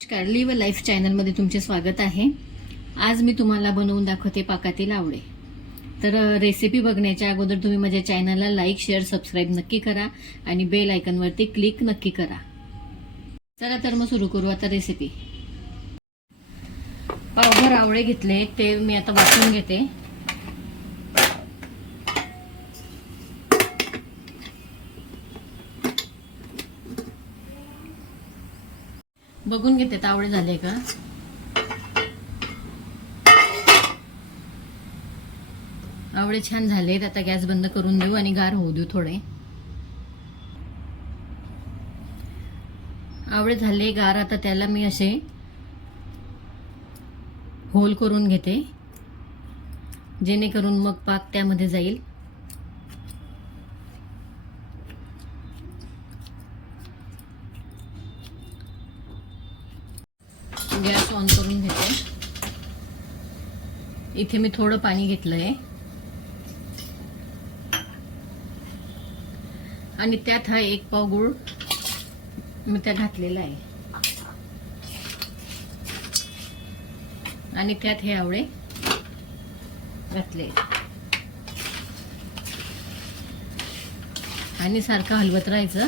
नमस्कार, leave life चॅनलमध्ये तुमचे स्वागत आहे. आज मी तुम्हाला बनवून दाखवते पाकातील आवळे. तर रेसिपी बघण्याच्या अगोदर तुम्ही माझ्या चॅनलला लाईक, शेअर, सबस्क्राईब नक्की करा आणि बेल आयकॉनवरती क्लिक नक्की करा. चला तर मग सुरू करू आता रेसिपी. पावभर आवळे घेतले, ते मी आता वाटून घेते. बघून घेते आवळे झाले का. आवळे छान झालेत. आता गॅस बंद करून देऊ आणि गार होऊ देऊ थोडे. आवळे झाले गार. आता त्याला मी असे होल करून घेते, जेणेकरून मग पाक त्यामध्ये जाईल. गॅस ऑन करून घेते. इथे मी थोडं पाणी घेतलंय आणि त्यात हा 1 पाव गूळ मी त्या घातलेला आहे आणि त्यात हे आवळे घातले आणि सारखं हलवत राहायचं.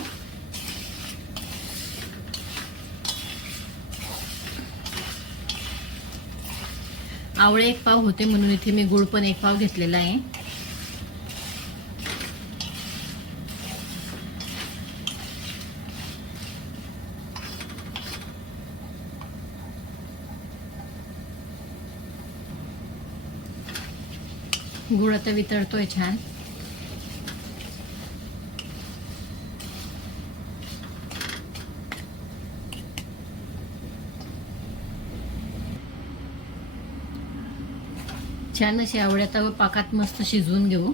आवळे 1 पाव होते म्हणून इथे मी गूळ पण 1 पाव घेतलेला आहे. गूळ आता वितळतोय छान. छान असे आवळे आता पाकात मस्त शिजवून घेऊ.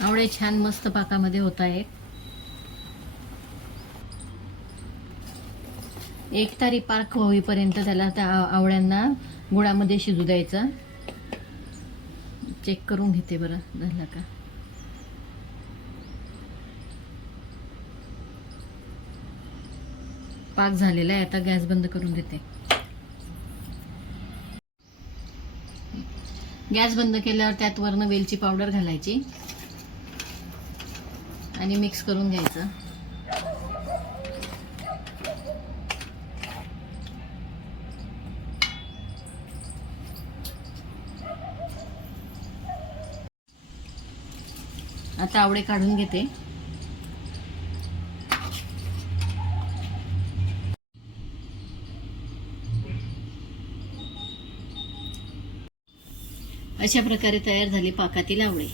आवळे छान मस्त पाकामध्ये होत आहेत. एक तारी पाक होईपर्यंत त्याला त्या आवळ्यांना गुळामध्ये शिजू द्यायचं. चेक करून घेते बरं झालं का. पाक झालेला आहे. आता गॅस बंद करून देते. गॅस बंद केल्यावर त्यात वरनं वेलची पावडर घालायची आणि मिक्स करून घ्यायचं. आता आवळे काढून घेते. अशा प्रकारे तयार झाले पाकातील आवळे.